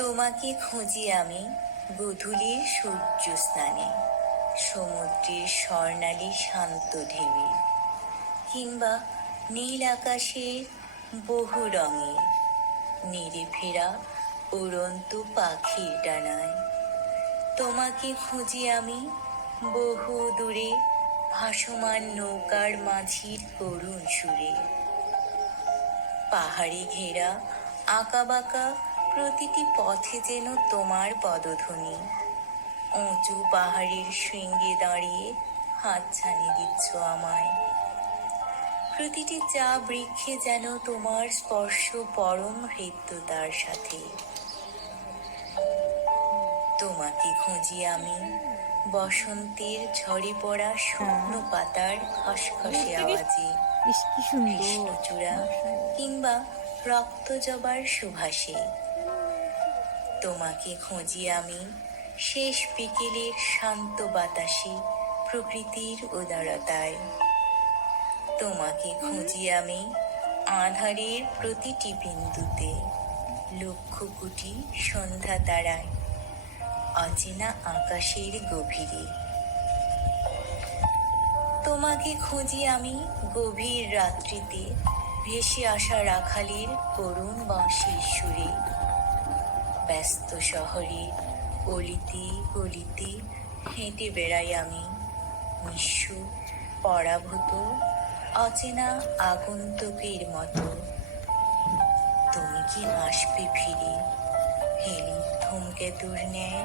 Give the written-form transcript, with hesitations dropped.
তোমাকে খুঁজি আমি গোধূলির সূর্য স্নানে, সমুদ্রের স্বর্ণালী শান্ত ঢেউয়ে, কিংবা নীল আকাশের বহু রঙে, নেড়ে ফেরা উড়ন্ত পাখির ডানায়। তোমাকে খুঁজি আমি বহু দূরে ভাসমান নৌকার মাঝির করুণ সুরে। পাহাড়ি ঘেরা আঁকাবাঁকা প্রতিটি পথে যেন তোমার পদধ্বনি। উঁচু পাহাড়ের শৃঙ্গে দাঁড়িয়ে হাতছানি দিচ্ছ আমায়। প্রতিটি চা বৃক্ষে যেন তোমার স্পর্শ পরম হৃদ্যতার সাথে। তোমাকে খুঁজি আমি বসন্তের ঝরে পড়া শুকনো পাতার খসখসে আওয়াজে, কৃষ্ণচূড়া কিংবা রক্ত জবার সুভাষে। তোমাকে খুঁজি আমি শেষ বিকেলের শান্ত বাতাসে, প্রকৃতির উদারতায়। তোমাকে খুঁজি আমি আঁধারের প্রতিটি বিন্দুতে, লক্ষ কোটি সন্ধ্যা তারায়, অচেনা আকাশের গভীরে। তোমাকে খুঁজি আমি গভীর রাত্রিতে, ভেসে আসা রাখালের করুণ বাঁশির সুরে। ব্যস্ত শহরে অলিতে গলিতে হেঁটে বেড়াই আমি, নিঃস্ব পরাভূত অচেনা আগন্তুকের মতো। তুমি কি আসবে ফিরে হেলি ধূমকেতুর ন্যায়?